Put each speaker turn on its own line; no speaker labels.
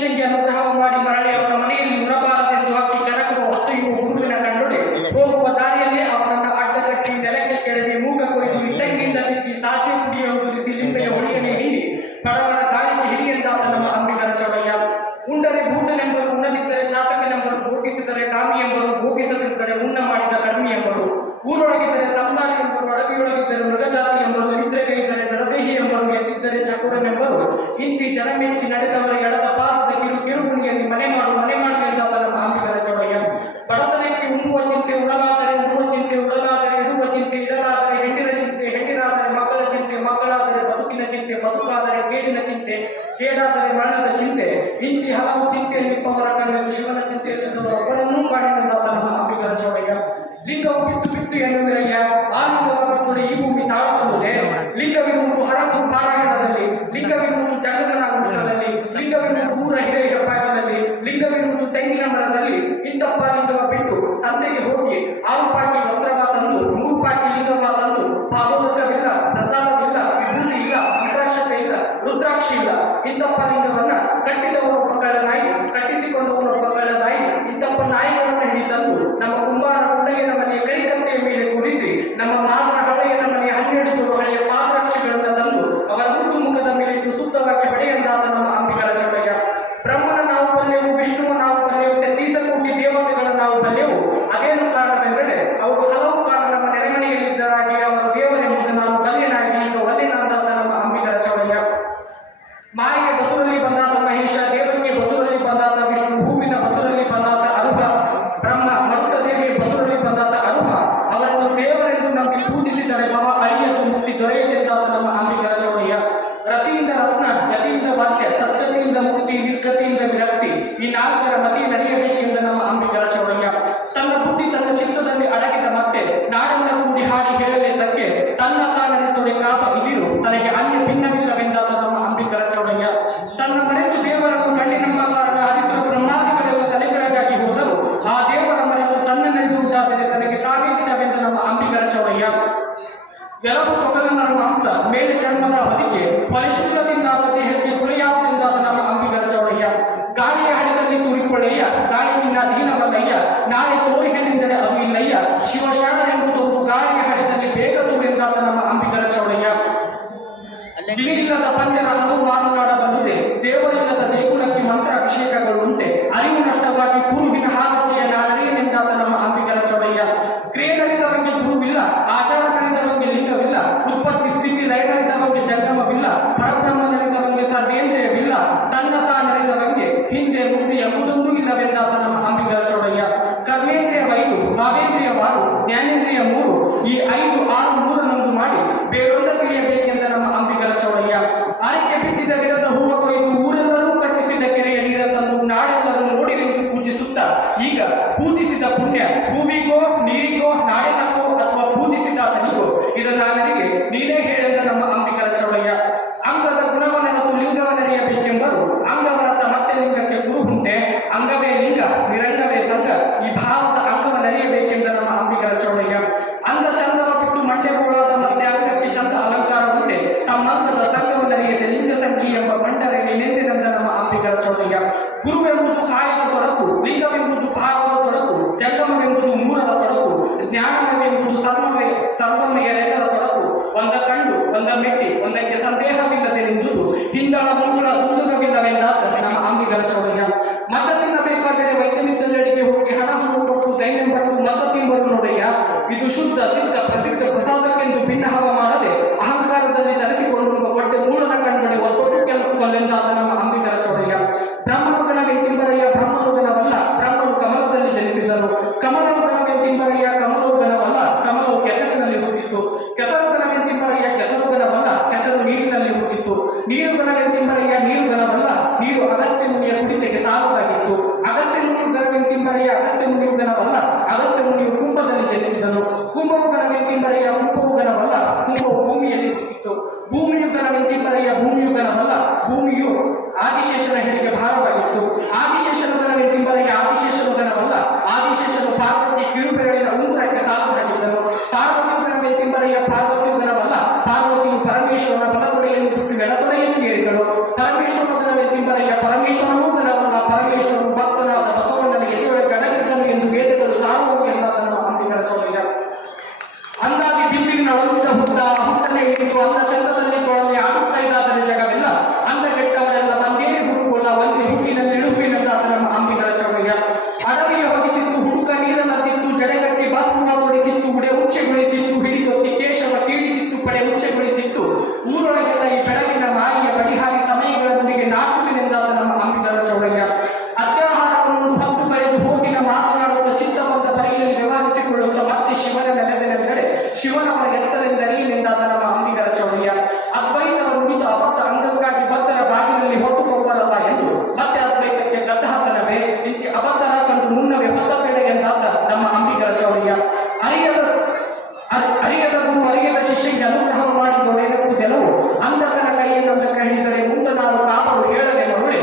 ಶಿಷ್ಯಂಗೆ ಅನುಗ್ರಹ ಮಾಡಿ ಮರಳಿ ಅವನ ಮನೆಯಲ್ಲಿ ಉರಬಾರದೆಂದು ಹಾಕಿ ಕರಕುವ ಹೊತ್ತೊಯ್ಯುವ ಗುರುವಿನ ಕಂಡೊಡೆ ಹೋಗುವ ದಾರಿಯಲ್ಲಿ ಅವನನ್ನ ಅಡ್ಡಗಟ್ಟಿ ನೆಲಕ್ಕೆ ಕೆಡವಿ ಮೂಗ ಕೊಯ್ದು ಇಟ್ಟಂಗಿಯಿಂದ ತಿಕ್ಕಿ ಸಾಸಿವೆ ಪುಡಿಯ ಉದುರಿಸಿ ಲಿಂಬೆಯ ಹುಳಿಯನೆ ಹಿಂಡಿ ಪಡವನ ಗಾಳಿಗೆ ಹಿಡಿಯಂತ ನಮ್ಮ ಅಂಬಿಗರ ಚವಯ್ಯ. ಉಂಡರೆ ಭೂತನೆಂಬರು ಉಣ್ಣದಿದ್ದರೆ ಚಾತಕನೆಂಬರು, ಭೋಗಿಸಿದರೆ ಕಾಮಿ ಎಂಬರು ಭೋಗಿಸದಿದ್ದರೆ ಉಣ್ಣ ಮಾಡಿದ ಕರ್ಮಿ ಎಂಬರು ಊರೊಳಗಿದ್ದರೆ ಸಂಸಾರಿ ಎಂಬರು, ಅಡವಿಯೊಳಗಿದ್ದರೆ ಮೃಗಜಾತಿ ಎಂಬರು ನಿದ್ರೆಗೆ ಇದ್ದರೆ ಜಲದೇಹಿ ಎಂಬರು ಎದ್ದಿದ್ದರೆ ಚಕುರನೆಂಬರು ಇಂತಿ ಜನಮೆಚ್ಚಿ ನಡೆದವರ ಎಡದ ಪಾದದ ಕಿರು ಕಿರುಗುಣಿಯಲ್ಲಿ ಮನೆ ಮಾಡು ಮನೆ ಮಾಡು ಎಂದಾದ ನಮ್ಮ ಅಂಬಿಗರ ಚವಯ್ಯ ಉಣ್ಣುವ ಚಿಂತೆ ಉಡಲಾದರೆ ಉಡುವ ಚಿಂತೆ ಉಡಲಾದರೆ ಇಡುವ ಚಿಂತೆ ಇಡಲಾದರೆ ಹೆಣ್ಣಿನ ಚಿಂತೆ ಹೆಣ್ಣಿನಾದರೆ ಮಕ್ಕಳ ಚಿಂತೆ, ಮಕ್ಕಳಾದರೆ, ಬದುಕಿನ ಚಿಂತೆ, ಬದುಕಾದರೆ ಕೇಡಿನ ಚಿಂತೆ ಕೇಡಾದರೆ ಮರಣದ ಚಿಂತೆ. ಇಂತಿ ಹಲವು ಚಿಂತೆಯಲ್ಲಿಪ್ಪವರ ಕಣ್ಣಲ್ಲಿ ಶಿವನ ಚಿಂತೆ ಒಬ್ಬರನ್ನೂ ಕಾಡಿನಂದಾದ ನಮ್ಮ ಅಂಬಿಗರ ಚವಯ್ಯ ಲಿಂಗವು ಬಿಟ್ಟು ಬಿಟ್ಟು ಎನ್ನುವುದರಯ್ಯ. ಆ ಈ ಭೂಮಿ ತಾಳುತ್ತದೆ ಲಿಂಗವಿರುವುದು ಹರಕು ಪಾರಾಯಣದಲ್ಲಿ, ಲಿಂಗವಿರುವುದು ಚಂದ್ರನ ಲಿಂಗವಿರುವುದು ಊರ ಹಿರಿಯ ಹೆಬ್ಬಾಗಿಲಲ್ಲಿ ಲಿಂಗವಿರುವುದು ತೆಂಗಿನ ಮರದಲ್ಲಿ ಇಂತಪ್ಪ ಬಿಟ್ಟು ಸಂತೆಗೆ ಹೋಗಿ ಆರು ಪಾಕಿ ವಸ್ತ್ರವ ತಂದು ಮೂರು ಪಾಕಿ ಲಿಂಗವ ತಂದು ಪಾದೋದಕವಿಲ್ಲ ಪ್ರಸಾದವಿಲ್ಲ, ವಿಭೂತಿ ಇಲ್ಲ, ಮಂತ್ರಾಕ್ಷತೆ ಇಲ್ಲ, ರುದ್ರಾಕ್ಷಿ ಇಲ್ಲ. ಇಂತಪ್ಪ ماں یہ بسر علی بندہ تو مہیشہ دیو ಎರಬು ತೊಗಲನ ಮಾಂಸ ಮೇಲೆ ಚರ್ಮದ ಹೊದಿಕೆ ಫಲಶುಕ್ಲದಿಂದಾದ ದೇಹಕ್ಕೆ ಕುಳೆಯಾವುದೆಂದಾದ ನಮ್ಮ ಅಂಬಿಗರ ಚೌಡಯ್ಯ. ಗಾಳಿಯ ಹಣದಲ್ಲಿ ತೂರಿಕೊಳ್ಳಯ್ಯ ಗಾಳಿ ನಿನ್ನ ಅಧೀನವಲ್ಲಯ್ಯ ನಾಳೆ ತೋರಿಕೆನೆಂದರೆ ಅದು ಇಲ್ಲಯ್ಯ ಶಿವಶರಣನೆಂಬುದೊಂದು ಗಾಳಿಯ ಹಣದಲ್ಲಿ ಬೇಗ ತೂರೆಂದಾದ ನಮ್ಮ ಅಂಬಿಗರ ಚೌಡಯ್ಯ. ದಿವಿಲಿಲ್ಲದ ಪಂಜರ ಹಲವು ಮಾತನಾಡಬಲ್ಲುದೆ ದೇವರಿಲ್ಲದ ದೇಗುಲಕ್ಕೆ ಮಂತ್ರ ಅಭಿಷೇಕಗಳುಂಟೆ ಅರಿವು ನಷ್ಟವಾಗಿ ಗುರುವಿನ ಹಾಲಚೆಯ ನಾಡನೆಂದಾದ ನಮ್ಮ ಅಂಬಿಗರ ಐದು ಭಾವೇಂದ್ರಿಯವಾರು ಜ್ಞಾನೇಂದ್ರಿಯ ಮೂರು, ಈ ಐದು ಆರು ಮೂರನ್ನೊಂದು ಮಾಡಿ ಬೇರೊಂದ ತಿಳಿಯಬೇಕೆಂದ ನಮ್ಮ ಅಂಬಿಗರ ಚೌಡಯ್ಯ. ಆಯ್ಕೆ ಬಿದ್ದಿದ ವಿರದ ಹೂವ ಕೊಯ್ದು ಊರೆಲ್ಲರೂ ಕಟ್ಟಿಸಿದ ಕೆರೆಯ ನೀರನ್ನು ನಾಡೆಲ್ಲರೂ ನೋಡಿರೆಂದು ಪೂಜಿಸುತ್ತಾ, ಈಗ ಪೂಜಿಸಿದ ಪುಣ್ಯ ಹೂವಿಗೋ ನೀರಿಗೋ ನಾಡಿನಕ್ಕೋ ಅಥವಾ ಪೂಜಿಸಿದ ಆತನಿಗೋ ಇದನ್ನ ನನಗೆ ನೀನೇ ಹೇಳೆಂದ ನಮ್ಮ ಅಂಬಿಗರ ಚೌಡಯ್ಯ ಅಂಗದ ಗುಣವನೆನತು ಲಿಂಗವನೆನೆಯಬೇಕೆಂಬರು ಅಂಗವರತ ಮತ್ತೆ ಲಿಂಗಕ್ಕೆ ಗುರು ಉಂಟೆ ಅಂಗವೇ ಲಿಂಗ ನಿರಂಗವೇ ಸಂಘ ಈ ಭಾವದ ಅಂಗವನೆನೆಯಬೇಕೆಂದ ನಮ್ಮ ಅಂಬಿಗರ ಚೌಡಯ್ಯ ಅಂದ ಚಂದವ ಬಿಟ್ಟು ಮಂಡ್ಯಗೋಳಾದ ಮತ್ತೆ ಅಂಗಕ್ಕೆ ಚಂದ ಅಲಂಕಾರ ಉಂಟೆ ತಮ್ಮಂತದ ಸಂಘವನೆನೆಯದೆ ಲಿಂಗ ಸಂಘಿ ಎಂಬ ಮಂಡನೆ ನೆನೆಂದಿನಂದ ನಮ್ಮ ಅಂಬಿಗರ ಚೌಡಯ್ಯ ಕಾಯದ ತೊಡಕು, ಲಿಂಗವೆಂಬುದು ಭಾವದ ತೊಡಕು ಜಂಗಮವೆಂಬುದು ಮೂರರ ತೊಡಕು, ಜ್ಞಾನವೆಂಬುದು ಸರ್ವಮೇ ಸರ್ವಮಯರೆಲ್ಲರ ತೊಡಕು. ಒಂದ ಕಂಡು, ಒಂದ ಮೆಟ್ಟಿ, ಒಂದಕ್ಕೆ ಸಂದೇಹವಿಲ್ಲದೆ ನಿಂದುದು. ಹಿಂದಳ ಮುಂದಳ ದುಂದುಗವಿಲ್ಲವೆಂದಾದ ನಮ್ಮ ಅಂಬಿಗರ ಚೌಡಯ್ಯ ಮತ ತಿನ್ನಬೇಕಾದರೆ ವೈದ್ಯನಿದ್ದಲ್ಲಡಿಗೆ ಹೋಗಿ ಹಣವನ್ನು ಕೊಟ್ಟು ಸೈನ್ಯ ಪಟ್ಟು ಮತ ತಿಂಬರು ನೋಡಯ್ಯ. ಇದು ಶುದ್ಧ, ಸಿದ್ಧ ಹುಟ್ಟಿತ್ತು ನೀರುಗನ ನೀರು ನೀರುಗನವಲ್ಲ ನೀರು ಅಗತ್ಯ ಮುನಿಯ ಕುಡಿತೆಗೆ ಸಾಲದಾಗಿತ್ತು. ಅಗತ್ಯ ಮುನಿಯು ವೆಂತಿಂಬರಯ್ಯ ಅಗತ್ಯ ಮುನಿಯುಗನವಲ್ಲ ಅಗತ್ಯ ಮುನಿಯು ಕುಂಭದಲ್ಲಿ ಜನಿಸಿದನು. ಕುಂಭವುಗನ ಕುಂಭವು ಕುಂಭವುಗನವಲ್ಲ ಕುಂಭವು ಭೂಮಿಯಲ್ಲಿ ಹುಟ್ಟಿತ್ತು. ಭೂಮಿಯುಗನ ಭೂಮಿಯು ಭೂಮಿಯುಗನವಲ್ಲ ಭೂಮಿಯು ಆದಿಶೇಷನ ಹಿಡಿಗೆ ಭಾರವಾಗಿತ್ತು. ಆದಿಶೇಷನುಗನ ಆದಿಶೇಷನ ದನವಲ್ಲ. ಆದಿಶೇಷನು ಪಾರ್ವತಿ ಕಿರುಬೆರಳಿನ ಉಂಗುರಕ್ಕೆ ಸಾಲದಾಗಿದ್ದನು. ಪಾರ್ವತಿ ಪಾರ್ವತಿಯುಗನವಲ್ಲ ಪಾರ್ವತಿಯು ಪರಮೇಶ್ವರನ పరమేశ్వరుడు ಶಿವನವರ ಎತ್ತರೆಂದರಿಯಲಿಂದ ನಮ್ಮ ಅಂಬಿಗರ ಚೌರಿಯ ಅದ್ವೈತವ ನುಡಿದ ಅಬದ್ಧ ಅಂಗಕ್ಕಾಗಿ ಭಕ್ತರ ಬಾಗಿಲಲ್ಲಿ ಹೊತ್ತುಕೊಂಡರಲ್ಲ ಎಂದು ಮತ್ತೆ ಅದ್ವೈತಕ್ಕೆ ಕದ್ದ ಹಾಕನವೇ ಅಬದ್ಧನ ಕಂಡು ಮುನ್ನವೇ ಹೊತ್ತಬೇಡ ಎಂದಾದ ನಮ್ಮ ಅಂಬಿಗರ ಚೌರಿಯ. ಅರಿಯದ ಅರಿಯದ ಗುರು, ಅರಿಯದ ಶಿಷ್ಯಿಗೆ ಅನುಗ್ರಹ ಮಾಡಿದ್ದು ನೆನಪುವುದೆಲ್ಲವೂ ಅಂಧಕನ ಕೈ ಹಿಡಿದರೆ ಮುಂದೆ ನಾನು ಕಾಪರು ಹೇಳದೆ ಮರುಳೆ